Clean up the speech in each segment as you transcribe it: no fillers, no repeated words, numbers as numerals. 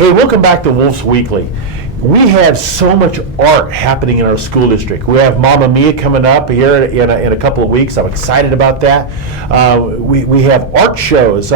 Hey, welcome back to Woolf Weekly. We have so much art happening in our school district. We have Mamma Mia coming up here in a couple of weeks. I'm excited about that. We have art shows.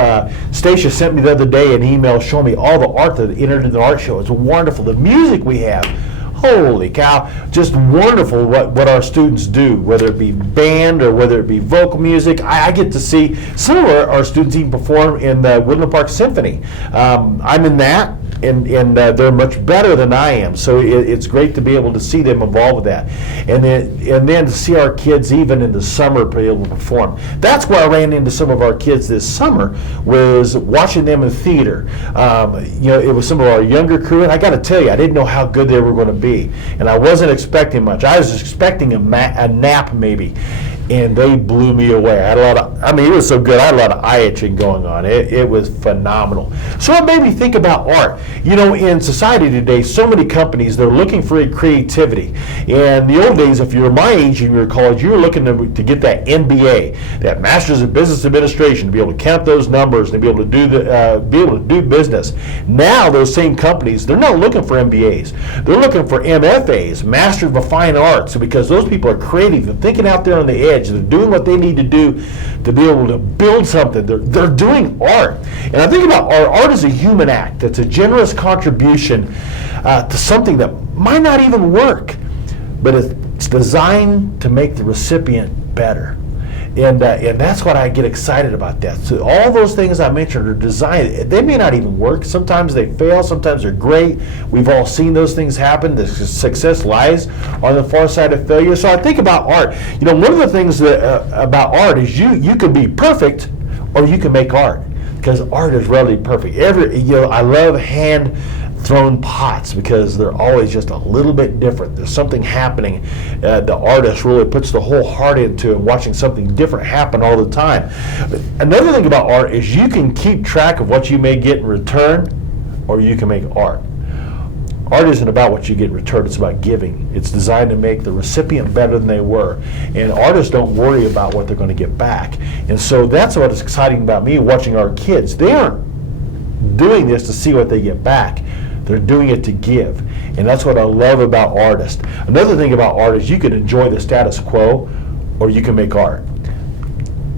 Stacia sent me the other day an email showing me all the art that entered in the art show. It's wonderful. The music we have. Holy cow, just wonderful what our students do, whether it be band or whether it be vocal music. I get to see some of our students even perform in the Woodland Park Symphony. I'm in that, and they're much better than I am, so it's great to be able to see them involved with that. And then to see our kids even in the summer be able to perform. That's where I ran into some of our kids this summer, was watching them in theater. It was some of our younger crew, and I got to tell you, I didn't know how good they were going to be. And I wasn't expecting much. I was expecting a nap maybe, and they blew me away. I had it was so good. I had a lot of eye itching going on. It was phenomenal. So it made me think about art. In society today, so many companies, they're looking for creativity. In the old days, if you were my age and you were in college, you were looking to get that MBA, that Master's of Business Administration, to be able to count those numbers and be able to do business. Now, those same companies, they're not looking for MBAs. They're looking for MFAs, Masters of Fine Arts, because those people are creative. They're thinking out there on the edge. They're doing what they need to do to be able to build something. They're doing art. And I think about art. Art is a human act. It's a generous contribution to something that might not even work, but it's designed to make the recipient better. And that's what I get excited about that. So all those things I mentioned are designed. They may not even work. Sometimes they fail. Sometimes they're great. We've all seen those things happen. The success lies on the far side of failure. So I think about art. One of the things about art is you can be perfect or you can make art, because art is rarely perfect. I love hand thrown pots because they're always just a little bit different. There's something happening. The artist really puts the whole heart into it, watching something different happen all the time. But another thing about art is you can keep track of what you may get in return, or you can make art. Art isn't about what you get in return, it's about giving. It's designed to make the recipient better than they were. And artists don't worry about what they're going to get back. And so that's what is exciting about me watching our kids. They aren't doing this to see what they get back. They're doing it to give. And that's what I love about artists. Another thing about art is you can enjoy the status quo, or you can make art.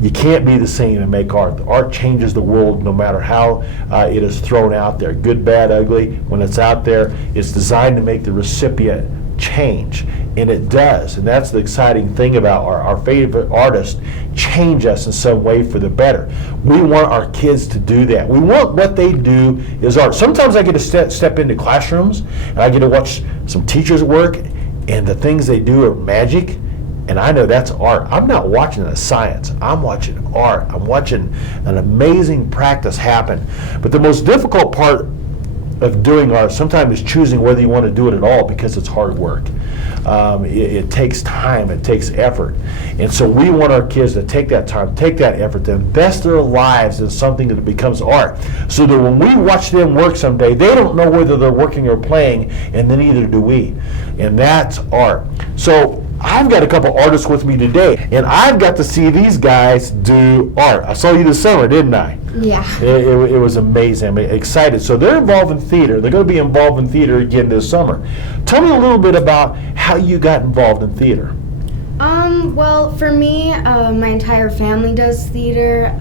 You can't be the same and make art. Art changes the world no matter how it is thrown out there. Good, bad, ugly. When it's out there, it's designed to make the recipient change. And it does. And that's the exciting thing about our favorite artists change us in some way for the better. We want our kids to do that. We want what they do is art. Sometimes I get to step into classrooms and I get to watch some teachers work, and the things they do are magic. And I know that's art. I'm not watching a science. I'm watching art. I'm watching an amazing practice happen. But the most difficult part of doing art sometimes is choosing whether you want to do it at all, because it's hard work. It takes time, it takes effort. And so we want our kids to take that time, take that effort, to invest their lives in something that becomes art. So that when we watch them work someday, they don't know whether they're working or playing, and then neither do we. And that's art. So I've got a couple artists with me today, and I've got to see these guys do art. I saw you this summer, didn't I? Yeah. It was amazing. I'm excited. So they're involved in theater. They're going to be involved in theater again this summer. Tell me a little bit about how you got involved in theater. Well, for me, my entire family does theater.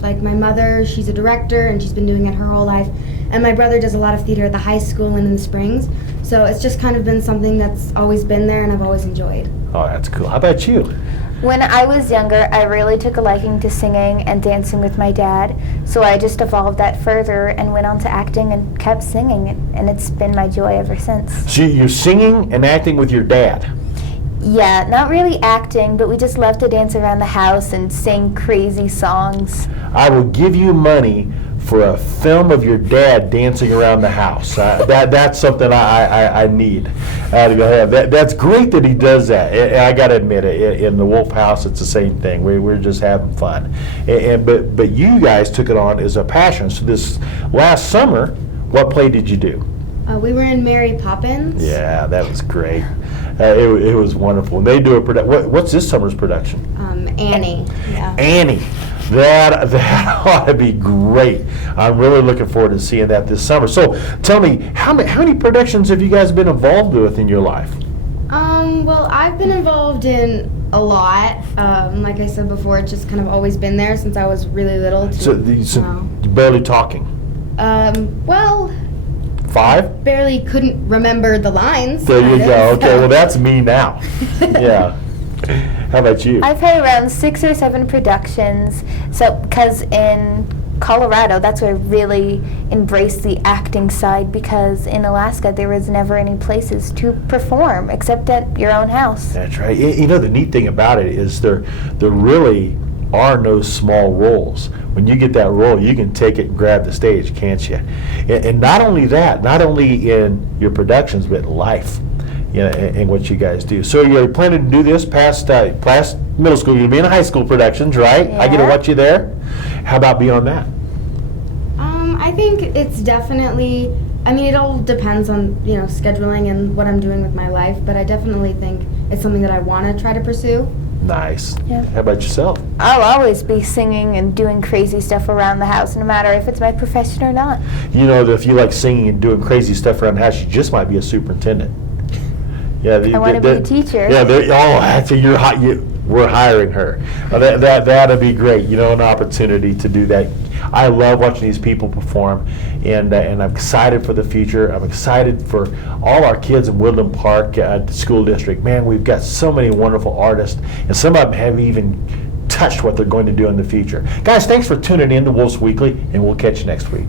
Like my mother, she's a director, and she's been doing it her whole life. And my brother does a lot of theater at the high school and in the Springs. So it's just kind of been something that's always been there, and I've always enjoyed. Oh, that's cool. How about you? When I was younger, I really took a liking to singing and dancing with my dad, so I just evolved that further and went on to acting and kept singing, and it's been my joy ever since. So you're singing and acting with your dad? Yeah, not really acting, but we just love to dance around the house and sing crazy songs. I will give you money for a film of your dad dancing around the house. That's something I need to go ahead. That's great that he does that. I got to admit, in the Woolf house, it's the same thing. We're just having fun. But you guys took it on as a passion. So this last summer, what play did you do? We were in Mary Poppins. Yeah, that was great. It was wonderful. They do a production. What's this summer's production? Annie. Yeah. Annie. That ought to be great. I'm really looking forward to seeing that this summer. So tell me, how many productions have you guys been involved with in your life? Well, I've been involved in a lot. Like I said before, it's just kind of always been there since I was really little. So you're barely talking. Well, 5? barely couldn't remember the lines. There you kind go. of, Okay, so. well that's me now. Yeah. How about you? I've had around 6 or 7 productions. So, because in Colorado, that's where I really embraced the acting side, because in Alaska there was never any places to perform except at your own house. That's right. You know, the neat thing about it is there really are no small roles. When you get that role, you can take it and grab the stage, can't you? And not only that, not only in your productions, but life, you know, in what you guys do. So you're planning to do this past middle school. You'll be in high school productions, right? I get to Yeah. watch you there. How about beyond that? I think it's definitely, I mean, it all depends on, scheduling and what I'm doing with my life, but I definitely think it's something that I want to try to pursue. Nice. Yeah. How about yourself? I'll always be singing and doing crazy stuff around the house, no matter if it's my profession or not. You know that if you like singing and doing crazy stuff around the house, you just might be a superintendent. Yeah, I want to be a teacher. Yeah, you're hot. We're hiring her. That'd be great. You know, an opportunity to do that. I love watching these people perform, and I'm excited for the future. I'm excited for all our kids in Woodland Park School District. Man, we've got so many wonderful artists, and some of them haven't even touched what they're going to do in the future. Guys, thanks for tuning in to Wolf Weekly, and we'll catch you next week.